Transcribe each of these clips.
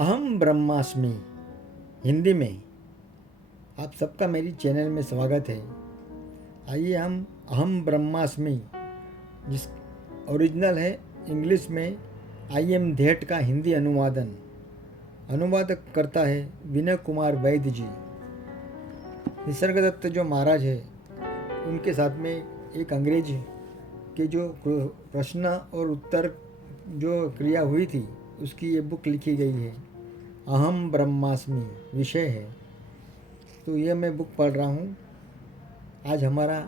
अहम ब्रह्मास्मि हिंदी में आप सबका मेरी चैनल में स्वागत है। आइए हम अहम ब्रह्मास्मि जिस ओरिजिनल है इंग्लिश में आई एम दैट का हिंदी अनुवाद करता है विनय कुमार वैद्य जी। निसर्गदत्त जो महाराज है उनके साथ में एक अंग्रेज के जो प्रश्न और उत्तर जो क्रिया हुई थी उसकी ये बुक लिखी गई है। अहम ब्रह्मास्मि विषय है, तो ये मैं बुक पढ़ रहा हूँ। आज हमारा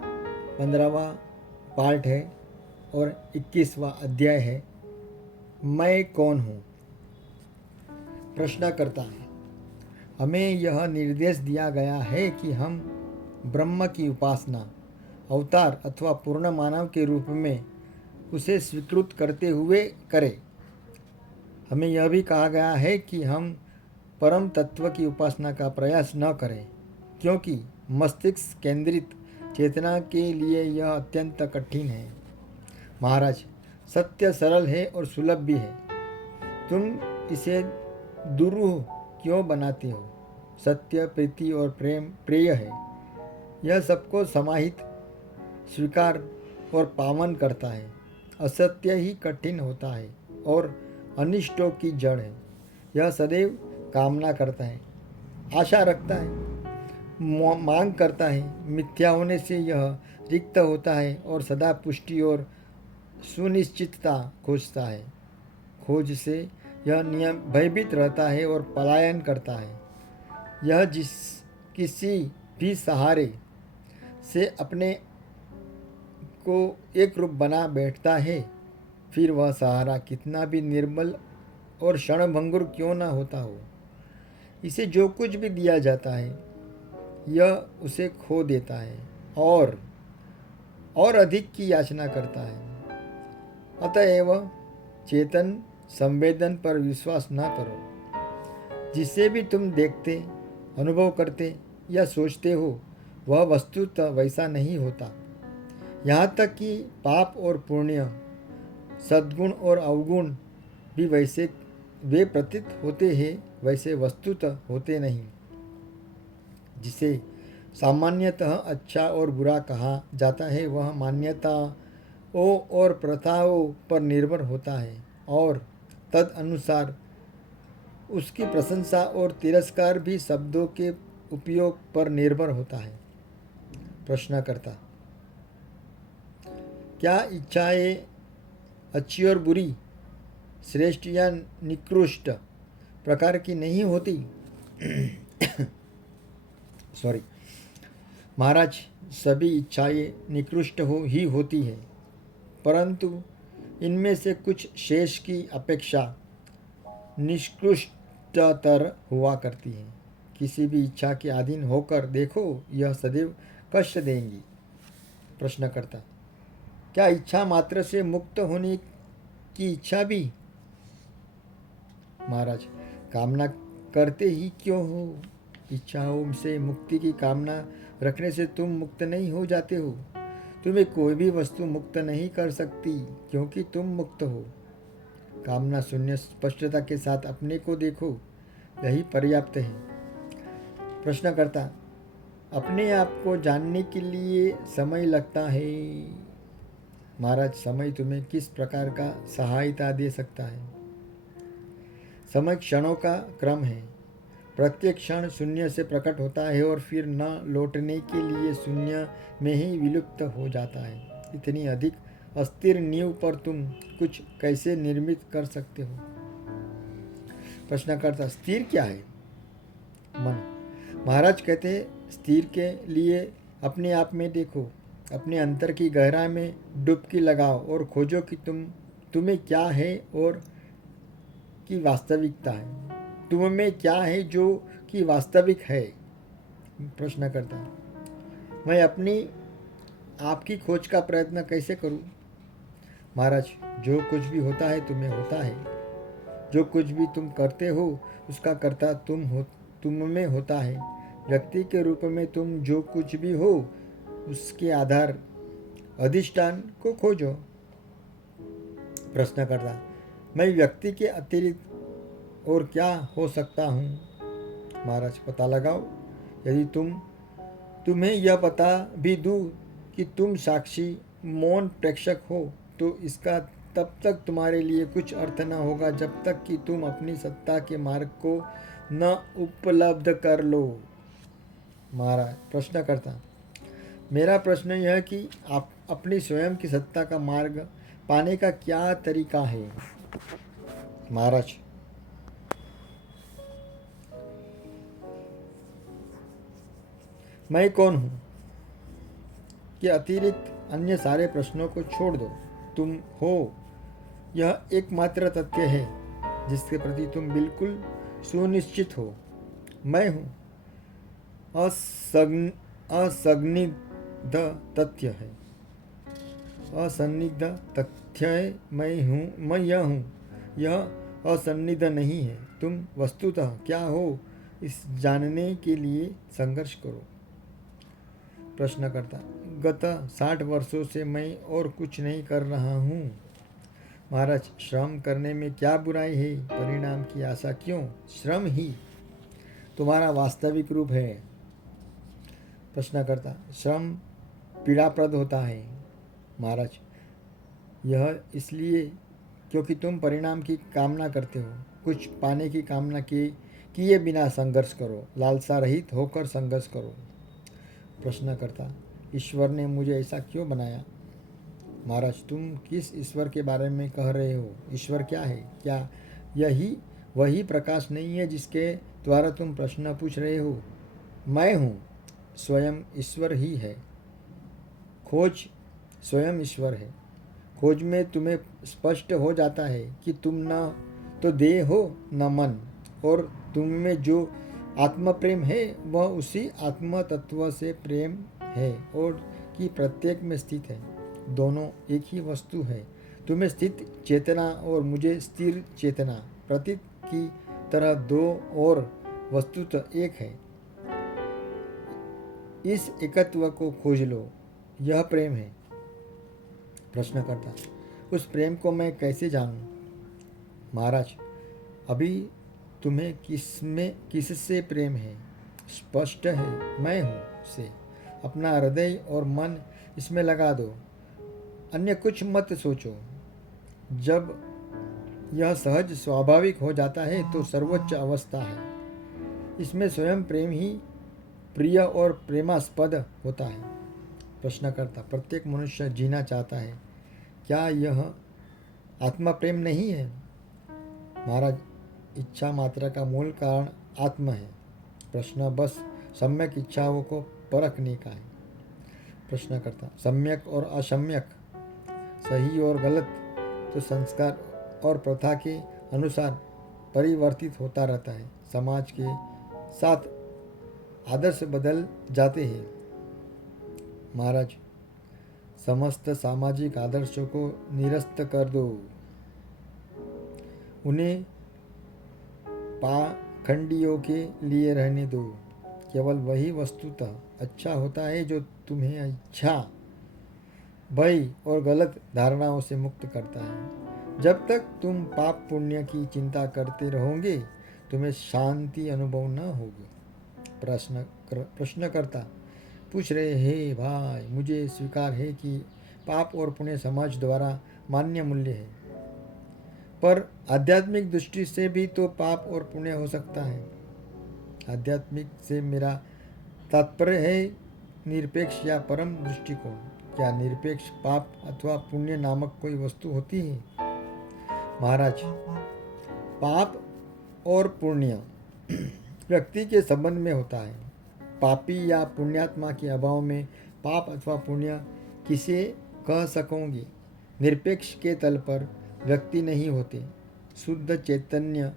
15वां पार्ट है और 21वां अध्याय है। मैं कौन हूँ? प्रश्नकर्ता, हमें यह निर्देश दिया गया है कि हम ब्रह्म की उपासना अवतार अथवा पूर्ण मानव के रूप में उसे स्वीकृत करते हुए करें। हमें यह भी कहा गया है कि हम परम तत्व की उपासना का प्रयास न करें, क्योंकि मस्तिष्क केंद्रित चेतना के लिए यह अत्यंत कठिन है। महाराज, सत्य सरल है और सुलभ भी है, तुम इसे दुरूह क्यों बनाते हो? सत्य प्रीति और प्रेम प्रेय है, यह सबको समाहित स्वीकार और पावन करता है। असत्य ही कठिन होता है और अनिष्टों की जड़ है। यह सदैव कामना करता है, आशा रखता है, मांग करता है। मिथ्या होने से यह रिक्त होता है और सदा पुष्टि और सुनिश्चितता खोजता है। खोज से यह नियम भयभीत रहता है और पलायन करता है। यह किसी भी सहारे से अपने को एक रूप बना बैठता है, फिर वह सहारा कितना भी निर्बल और क्षणभंगुर क्यों न होता हो। इसे जो कुछ भी दिया जाता है यह उसे खो देता है और अधिक की याचना करता है। अतएव चेतन संवेदन पर विश्वास न करो। जिसे भी तुम देखते, अनुभव करते या सोचते हो वह वस्तुतः वैसा नहीं होता। यहाँ तक कि पाप और पुण्य, सद्गुण और अवगुण भी वे प्रतीत होते हैं, वैसे वस्तुतः होते नहीं। जिसे सामान्यतः अच्छा और बुरा कहा जाता है वह मान्यताओं और प्रथाओं पर निर्भर होता है और तद अनुसार उसकी प्रशंसा और तिरस्कार भी शब्दों के उपयोग पर निर्भर होता है। प्रश्नकर्ता, क्या इच्छाएं अच्छी और बुरी, श्रेष्ठ या निकृष्ट प्रकार की नहीं होती? महाराज, सभी इच्छाएं निकृष्ट ही होती है, परंतु इनमें से कुछ शेष की अपेक्षा निकृष्टतर हुआ करती है। किसी भी इच्छा के अधीन होकर देखो, यह सदैव कष्ट देंगी। प्रश्नकर्ता, क्या इच्छा मात्र से मुक्त होने की इच्छा भी? महाराज, कामना करते ही क्यों हो? इच्छाओं से मुक्ति की कामना रखने से तुम मुक्त नहीं हो जाते हो। तुम्हें कोई भी वस्तु मुक्त नहीं कर सकती, क्योंकि तुम मुक्त हो। कामना शून्य स्पष्टता के साथ अपने को देखो, यही पर्याप्त है। प्रश्नकर्ता, अपने आप को जानने के लिए समय लगता है। महाराज, समय तुम्हें किस प्रकार का सहायता दे सकता है? समय क्षणों का क्रम है। प्रत्येक क्षण शून्य से प्रकट होता है और फिर न लौटने के लिए शून्य में ही विलुप्त हो जाता है। इतनी अधिक अस्थिर नींव पर तुम कुछ कैसे निर्मित कर सकते हो? प्रश्नकर्ता, स्थिर क्या है? मन। महाराज कहते हैं, स्थिर के लिए अपने आप में देखो, अपने अंतर की गहराई में डुबकी लगाओ और खोजो कि तुम्हें क्या है और की वास्तविकता है। तुम में क्या है जो कि वास्तविक है? प्रश्न करता, मैं अपनी आपकी खोज का प्रयत्न कैसे करूं? महाराज, जो कुछ भी होता है तुम्हें होता है। जो कुछ भी तुम करते हो उसका कर्ता तुम में होता है। व्यक्ति के रूप में तुम जो कुछ भी हो उसके आधार अधिष्ठान को खोजो। प्रश्न करता, मैं व्यक्ति के अतिरिक्त और क्या हो सकता हूँ? महाराज, पता लगाओ। यदि तुम्हें यह पता भी दूँ कि तुम साक्षी मौन प्रेक्षक हो, तो इसका तब तक तुम्हारे लिए कुछ अर्थ न होगा जब तक कि तुम अपनी सत्ता के मार्ग को न उपलब्ध कर लो। महाराज, प्रश्न करता, मेरा प्रश्न यह है कि आप अपनी स्वयं की सत्ता का मार्ग पाने का क्या तरीका है? महाराज, मैं कौन हूँ के अतिरिक्त अन्य सारे प्रश्नों को छोड़ दो। तुम हो, यह एकमात्र तथ्य है जिसके प्रति तुम बिल्कुल सुनिश्चित हो। मैं हूँ असंदिग्ध तथ्य है, असन्निग्ध तथ्य है। मैं यह हूँ, यह असन्निग्ध नहीं है। तुम वस्तुतः क्या हो इस जानने के लिए संघर्ष करो। प्रश्नकर्ता, गत 60 वर्षों से मैं और कुछ नहीं कर रहा हूँ। महाराज, श्रम करने में क्या बुराई है? परिणाम की आशा क्यों? श्रम ही तुम्हारा वास्तविक रूप है। प्रश्नकर्ता, श्रम पीड़ाप्रद होता है। महाराज, यह इसलिए क्योंकि तुम परिणाम की कामना करते हो। कुछ पाने की कामना किए बिना संघर्ष करो, लालसा रहित होकर संघर्ष करो। प्रश्नकर्ता, ईश्वर ने मुझे ऐसा क्यों बनाया? महाराज, तुम किस ईश्वर के बारे में कह रहे हो? ईश्वर क्या है? क्या यही वही प्रकाश नहीं है जिसके द्वारा तुम प्रश्न पूछ रहे हो? मैं हूँ, स्वयं ईश्वर ही है। खोज स्वयं ईश्वर है। खोज में तुम्हें स्पष्ट हो जाता है कि तुम न तो देह हो न मन, और तुम में जो आत्म प्रेम है वह उसी आत्म तत्व से प्रेम है और कि प्रत्येक में स्थित है। दोनों एक ही वस्तु है। तुम्हें स्थित चेतना और मुझे स्थिर चेतना प्रतीत की तरह दो और वस्तुतः एक है। इस एकत्व को खोज लो, यह प्रेम है। प्रश्नकर्ता, उस प्रेम को मैं कैसे जानूं? महाराज, अभी तुम्हें किससे प्रेम है? स्पष्ट है, मैं हूँ से। अपना हृदय और मन इसमें लगा दो, अन्य कुछ मत सोचो। जब यह सहज स्वाभाविक हो जाता है तो सर्वोच्च अवस्था है। इसमें स्वयं प्रेम ही प्रिय और प्रेमास्पद होता है। प्रश्नकर्ता, प्रत्येक मनुष्य जीना चाहता है, क्या यह आत्मा प्रेम नहीं है? महाराज, इच्छा मात्रा का मूल कारण आत्म है। प्रश्न बस सम्यक इच्छाओं को परखने का है। प्रश्नकर्ता, सम्यक और असम्यक, सही और गलत तो संस्कार और प्रथा के अनुसार परिवर्तित होता रहता है। समाज के साथ आदर्श बदल जाते हैं। महाराज, समस्त सामाजिक आदर्शों को निरस्त कर दो, उन्हें पाखंडियों के लिए रहने दो। केवल वही वस्तुतः अच्छा होता है जो तुम्हें इच्छा, भय और गलत धारणाओं से मुक्त करता है। जब तक तुम पाप पुण्य की चिंता करते रहोगे तुम्हें शांति अनुभव न होगी। प्रश्नकर्ता पूछ रहे, हे भाई, मुझे स्वीकार है कि पाप और पुण्य समाज द्वारा मान्य मूल्य है, पर आध्यात्मिक दृष्टि से भी तो पाप और पुण्य हो सकता है। आध्यात्मिक से मेरा तात्पर्य है निरपेक्ष या परम दृष्टिकोण। क्या निरपेक्ष पाप अथवा पुण्य नामक कोई वस्तु होती है? महाराज, पाप और पुण्य व्यक्ति के संबंध में होता है। पापी या पुण्यात्मा के अभाव में पाप अथवा पुण्य किसे कह सकोगे? निरपेक्ष के तल पर व्यक्ति नहीं होते। शुद्ध चैतन्य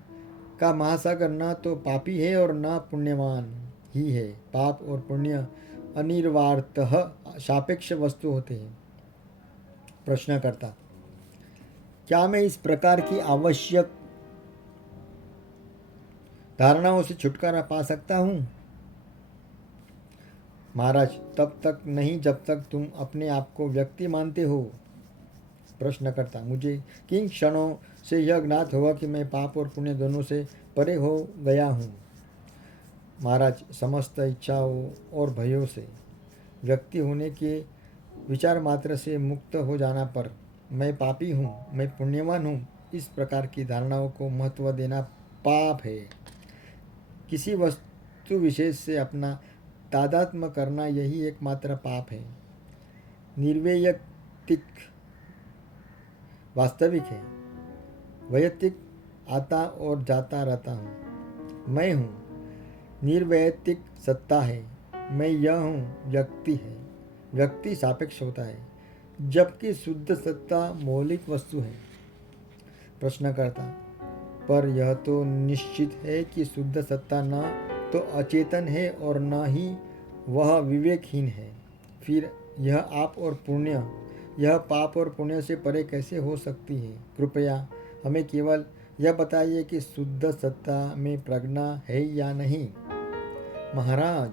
का महासागर न तो पापी है और न पुण्यवान ही है। पाप और पुण्य अनिर्वार्तः सापेक्ष वस्तु होते हैं। प्रश्नकर्ता, क्या मैं इस प्रकार की आवश्यक धारणाओं से छुटकारा पा सकता हूँ? महाराज, तब तक नहीं जब तक तुम अपने आप को व्यक्ति मानते हो। प्रश्नकर्ता, मुझे किन क्षणों से यह ज्ञात हुआ कि मैं पाप और पुण्य दोनों से परे हो गया हूँ? महाराज, समस्त इच्छाओं और भयों से व्यक्ति होने के विचार मात्र से मुक्त हो जाना पर मैं पापी हूँ, मैं पुण्यवान हूँ, इस प्रकार की धारणाओं को महत्व देना पाप है। किसी वस्तु विशेष से अपना तादात्म्य करना यही एकमात्र पाप है। निर्वैयक्तिक वास्तविक है, वैयक्तिक आता और जाता रहता हूँ। मैं हूँ, निर्वैयक्तिक सत्ता है, मैं यह हूँ, व्यक्ति है। व्यक्ति सापेक्ष होता है, जबकि शुद्ध सत्ता मौलिक वस्तु है। प्रश्नकर्ता, पर यह तो निश्चित है कि शुद्ध सत्ता न तो अचेतन है और न ही वह विवेकहीन है। फिर यह पाप और पुण्य से परे कैसे हो सकती है? कृपया हमें केवल यह बताइए कि शुद्ध सत्ता में प्रज्ञा है या नहीं। महाराज,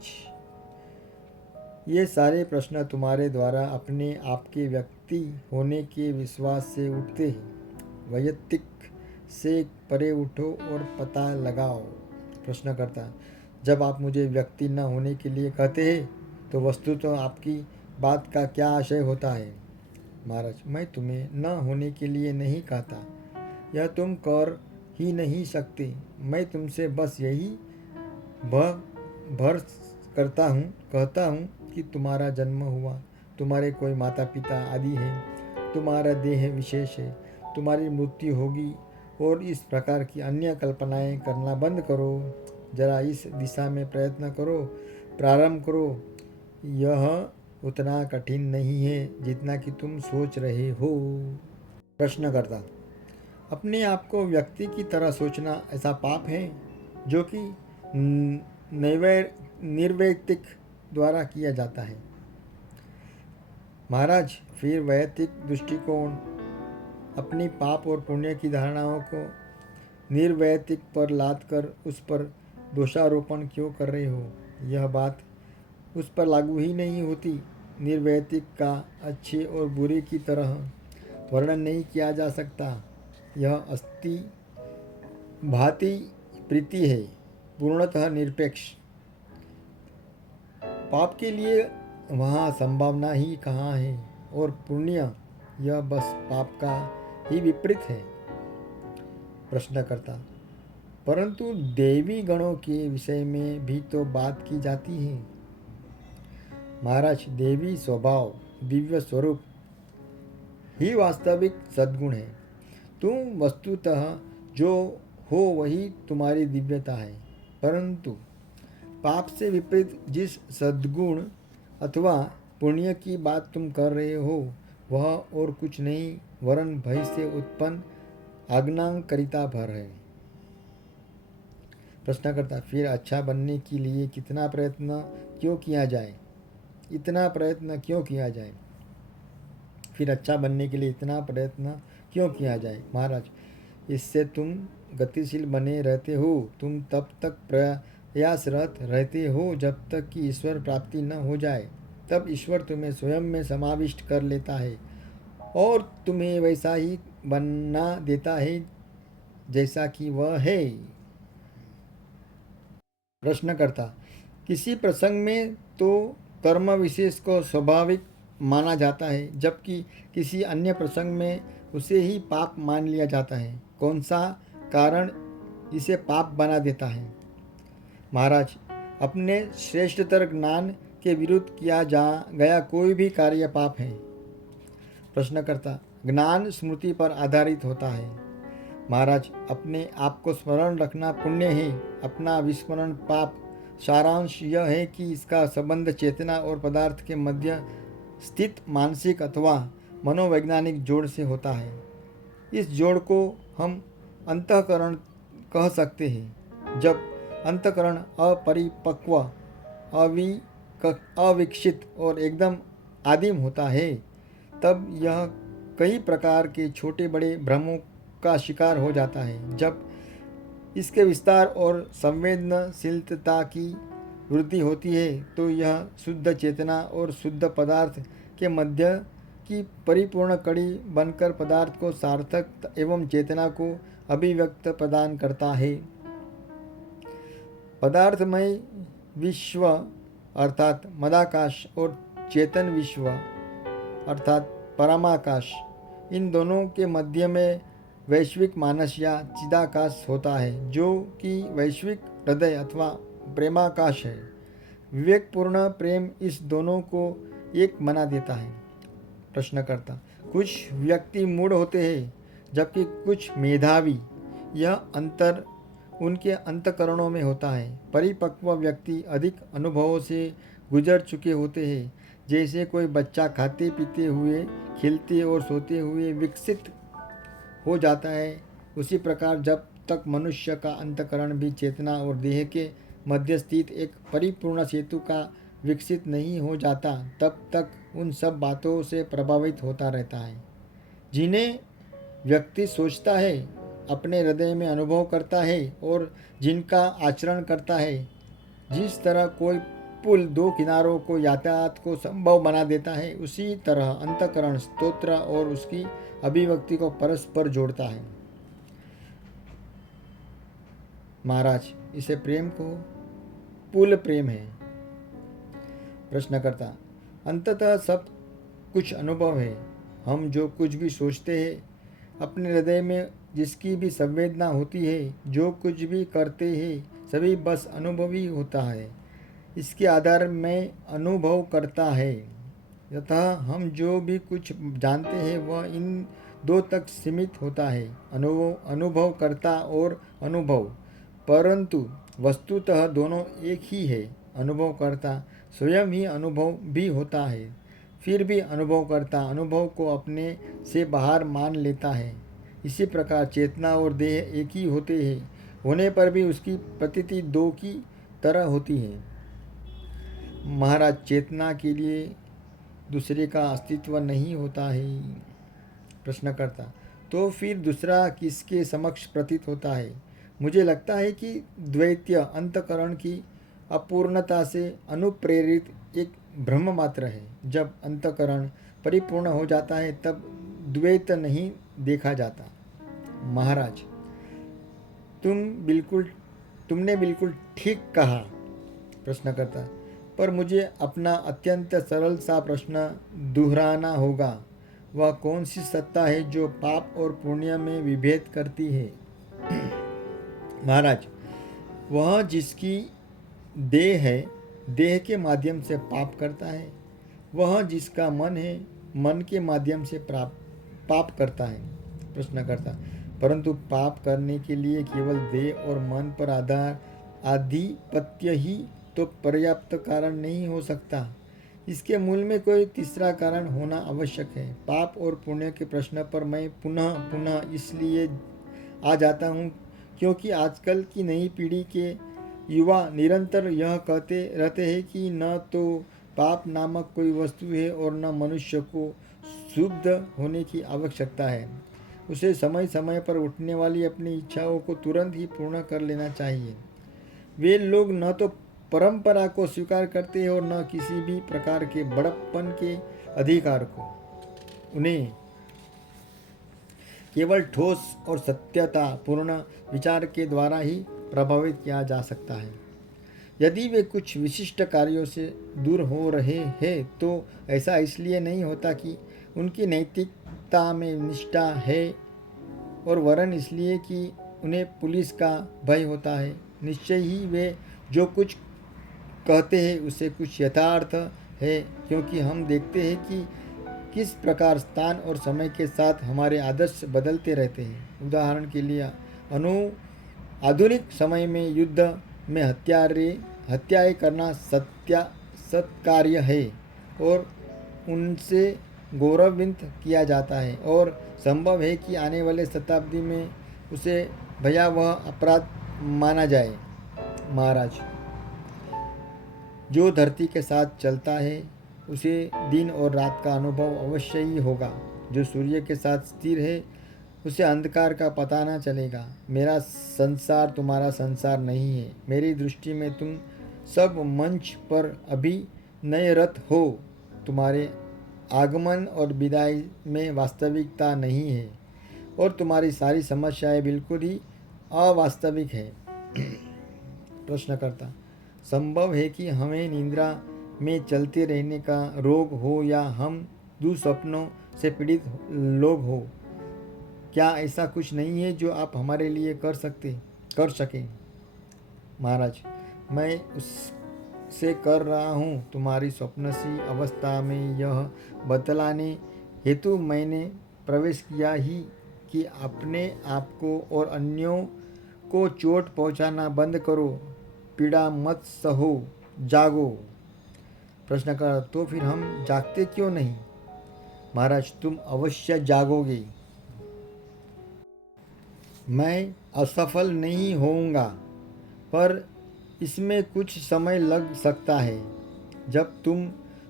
ये सारे प्रश्न तुम्हारे द्वारा अपने आपके व्यक्ति होने के विश्वास से उठते हैं। वैयक्तिक से परे उठो और पता लगाओ। प्रश्नकर्ता, जब आप मुझे व्यक्ति न होने के लिए कहते हैं तो वस्तु तो आपकी बात का क्या आशय होता है? महाराज, मैं तुम्हें न होने के लिए नहीं कहता, यह तुम कर ही नहीं सकते। मैं तुमसे बस यही भर कहता हूँ कि तुम्हारा जन्म हुआ, तुम्हारे कोई माता पिता आदि हैं, तुम्हारा देह विशेष है, तुम्हारी मृत्यु होगी, और इस प्रकार की अन्य कल्पनाएं करना बंद करो। जरा इस दिशा में प्रारंभ करो। यह उतना कठिन नहीं है जितना कि तुम सोच रहे हो। प्रश्नकर्ता, अपने आप को व्यक्ति की तरह सोचना ऐसा पाप है जो कि निर्वैयक्तिक द्वारा किया जाता है। महाराज, फिर वैयक्तिक दृष्टिकोण अपनी पाप और पुण्य की धारणाओं को निर्वैयक्तिक पर लाद कर उस पर दोषारोपण क्यों कर रहे हो? यह बात उस पर लागू ही नहीं होती। निर्वैयक्तिक का अच्छे और बुरे की तरह वर्णन नहीं किया जा सकता। यह अस्थि भांति प्रीति है, पूर्णतः निरपेक्ष। पाप के लिए वहाँ संभावना ही कहाँ है, और पुण्य यह बस पाप का ही विपरीत है। प्रश्नकर्ता, परंतु देवी गणों के विषय में भी तो बात की जाती है। महाराज, देवी स्वभाव, दिव्य स्वरूप ही वास्तविक सद्गुण है। तुम वस्तुतः जो हो वही तुम्हारी दिव्यता है, परंतु पाप से विपरीत जिस सद्गुण अथवा पुण्य की बात तुम कर रहे हो वह और कुछ नहीं वरन भय से उत्पन्न आज्ञाकारिता भर है। प्रश्नकर्ता, फिर अच्छा बनने के लिए इतना प्रयत्न क्यों किया जाए? फिर अच्छा बनने के लिए इतना प्रयत्न क्यों किया जाए? महाराज, इससे तुम गतिशील बने रहते हो। तुम तब तक प्रयासरत रहते हो जब तक कि ईश्वर प्राप्ति न हो जाए। तब ईश्वर तुम्हें स्वयं में समाविष्ट कर लेता है और तुम्हें वैसा ही बनना देता है जैसा कि वह है। प्रश्नकर्ता, किसी प्रसंग में तो कर्म विशेष को स्वाभाविक माना जाता है, जबकि किसी अन्य प्रसंग में उसे ही पाप मान लिया जाता है। कौन सा कारण इसे पाप बना देता है? महाराज, अपने श्रेष्ठतर ज्ञान के विरुद्ध किया जा गया कोई भी कार्य पाप है। प्रश्नकर्ता, ज्ञान स्मृति पर आधारित होता है। महाराज, अपने आप को स्मरण रखना पुण्य है, अपना विस्मरण पाप। सारांश यह है कि इसका संबंध चेतना और पदार्थ के मध्य स्थित मानसिक अथवा मनोवैज्ञानिक जोड़ से होता है। इस जोड़ को हम अंतःकरण कह सकते हैं। जब अंतःकरण अपरिपक्व, अविकसित और एकदम आदिम होता है, तब यह कई प्रकार के छोटे बड़े भ्रमों का शिकार हो जाता है। जब इसके विस्तार और संवेदनशीलता की वृद्धि होती है तो यह शुद्ध चेतना और शुद्ध पदार्थ के मध्य की परिपूर्ण कड़ी बनकर पदार्थ को सार्थक एवं चेतना को अभिव्यक्त प्रदान करता है। पदार्थमय विश्व अर्थात मदाकाश और चेतन विश्व अर्थात परमाकाश, इन दोनों के मध्य में वैश्विक मानस या चिदाकाश होता है, जो कि वैश्विक हृदय अथवा प्रेमाकाश है। विवेकपूर्ण प्रेम इस दोनों को एक बना देता है। प्रश्नकर्ता: कुछ व्यक्ति मूढ़ होते हैं जबकि कुछ मेधावी। यह अंतर उनके अंतःकरणों में होता है। परिपक्व व्यक्ति अधिक अनुभवों से गुजर चुके होते हैं। जैसे कोई बच्चा खाते पीते हुए, खेलते और सोते हुए विकसित हो जाता है, उसी प्रकार जब तक मनुष्य का अंतःकरण भी चेतना और देह के मध्य स्थित एक परिपूर्ण सेतु का विकसित नहीं हो जाता, तब तक उन सब बातों से प्रभावित होता रहता है जिन्हें व्यक्ति सोचता है, अपने हृदय में अनुभव करता है और जिनका आचरण करता है। जिस तरह कोई पुल दो किनारों को यातायात को संभव बना देता है, उसी तरह अंतःकरण स्तोत्र और उसकी अभिव्यक्ति को परस्पर जोड़ता है। महाराज, इसे प्रेम को पुल प्रेम है। प्रश्नकर्ता: अंततः सब कुछ अनुभव है। हम जो कुछ भी सोचते हैं, अपने हृदय में जिसकी भी संवेदना होती है, जो कुछ भी करते हैं, सभी बस अनुभव ही होता है। इसके आधार में अनुभव करता है। अतः हम जो भी कुछ जानते हैं वह इन दो तक सीमित होता है, अनुभव करता और अनुभव। परंतु वस्तुतः दोनों एक ही है। अनुभव करता स्वयं ही अनुभव भी होता है, फिर भी अनुभव करता अनुभव को अपने से बाहर मान लेता है। इसी प्रकार चेतना और देह एक ही होते हैं, होने पर भी उसकी प्रतीति दो की तरह होती है। महाराज, चेतना के लिए दूसरे का अस्तित्व नहीं होता है। प्रश्नकर्ता: तो फिर दूसरा किसके समक्ष प्रतीत होता है? मुझे लगता है कि द्वैत्य अंतःकरण की अपूर्णता से अनुप्रेरित एक भ्रम मात्र है। जब अंतःकरण परिपूर्ण हो जाता है तब द्वैत नहीं देखा जाता। महाराज, तुमने बिल्कुल ठीक कहा। प्रश्नकर्ता: पर मुझे अपना अत्यंत सरल सा प्रश्न दोहराना होगा। वह कौन सी सत्ता है जो पाप और पुण्य में विभेद करती है? महाराज, वह जिसकी देह है, देह के माध्यम से पाप करता है। वह जिसका मन है, मन के माध्यम से पाप करता है। प्रश्नकर्ता: परंतु पाप करने के लिए केवल देह और मन पर आधिपत्य ही तो पर्याप्त कारण नहीं हो सकता। इसके मूल में कोई तीसरा कारण होना आवश्यक है। पाप और पुण्य के प्रश्न पर मैं पुनः इसलिए आ जाता हूँ क्योंकि आजकल की नई पीढ़ी के युवा निरंतर यह कहते रहते हैं कि न तो पाप नामक कोई वस्तु है और न मनुष्य को शुद्ध होने की आवश्यकता है। उसे समय समय पर उठने वाली अपनी इच्छाओं को तुरंत ही पूर्ण कर लेना चाहिए। वे लोग न तो परंपरा को स्वीकार करते हैं और न किसी भी प्रकार के बड़प्पन के अधिकार को। उन्हें केवल ठोस और सत्यता पूर्ण विचार के द्वारा ही प्रभावित किया जा सकता है। यदि वे कुछ विशिष्ट कार्यों से दूर हो रहे हैं तो ऐसा इसलिए नहीं होता कि उनकी नैतिकता में निष्ठा है, और वरन इसलिए कि उन्हें पुलिस का भय होता है। निश्चय ही वे जो कुछ कहते हैं उसे कुछ यथार्थ है, क्योंकि हम देखते हैं कि किस प्रकार स्थान और समय के साथ हमारे आदर्श बदलते रहते हैं। उदाहरण के लिए आधुनिक समय में युद्ध में हत्याएं करना सत्कार्य है और उनसे गौरवान्वित किया जाता है, और संभव है कि आने वाले शताब्दी में उसे भयावह अपराध माना जाए। महाराज, जो धरती के साथ चलता है उसे दिन और रात का अनुभव अवश्य ही होगा। जो सूर्य के साथ स्थिर है उसे अंधकार का पता न चलेगा। मेरा संसार तुम्हारा संसार नहीं है। मेरी दृष्टि में तुम सब मंच पर अभी नए रथ हो। तुम्हारे आगमन और विदाई में वास्तविकता नहीं है और तुम्हारी सारी समस्याएं बिल्कुल ही अवास्तविक है। प्रश्नकर्ता, संभव है कि हमें निद्रा में चलते रहने का रोग हो या हम दुस्वप्नों से पीड़ित लोग हो। क्या ऐसा कुछ नहीं है जो आप हमारे लिए कर सकें? महाराज, मैं उससे कर रहा हूँ। तुम्हारी स्वप्नसी अवस्था में यह बतलाने हेतु मैंने प्रवेश किया ही कि अपने आप को और अन्यों को चोट पहुँचाना बंद करो, पीड़ा मत सहो, जागो। प्रश्न कर, तो फिर हम जागते क्यों नहीं? महाराज, तुम अवश्य जागोगे। मैं असफल नहीं होऊंगा, पर इसमें कुछ समय लग सकता है। जब तुम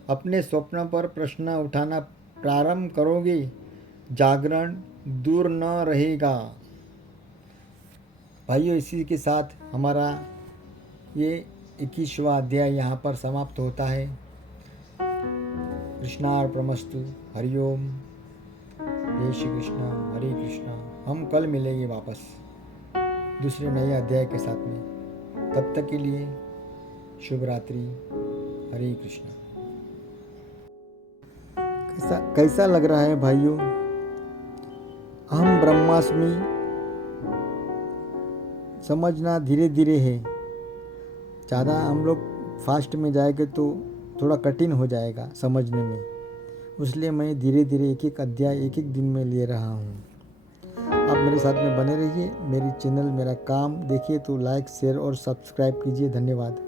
अपने स्वप्न पर प्रश्न उठाना प्रारंभ करोगे, जागरण दूर न रहेगा। भाइयों, इसी के साथ हमारा ये 21वां अध्याय यहाँ पर समाप्त होता है। कृष्णार्पणमस्तु। हरिओम। जय श्री कृष्ण। हरे कृष्ण। हम कल मिलेंगे वापस दूसरे नए अध्याय के साथ में। तब तक के लिए शुभ रात्रि। हरे कृष्ण। कैसा लग रहा है भाइयों? अहम ब्रह्मास्मि समझना धीरे धीरे है। ज़्यादा हम लोग फास्ट में जाएंगे तो थोड़ा कठिन हो जाएगा समझने में, इसलिए मैं धीरे धीरे एक एक अध्याय एक एक दिन में ले रहा हूँ। आप मेरे साथ में बने रहिए। मेरी चैनल मेरा काम देखिए तो लाइक शेयर और सब्सक्राइब कीजिए। धन्यवाद।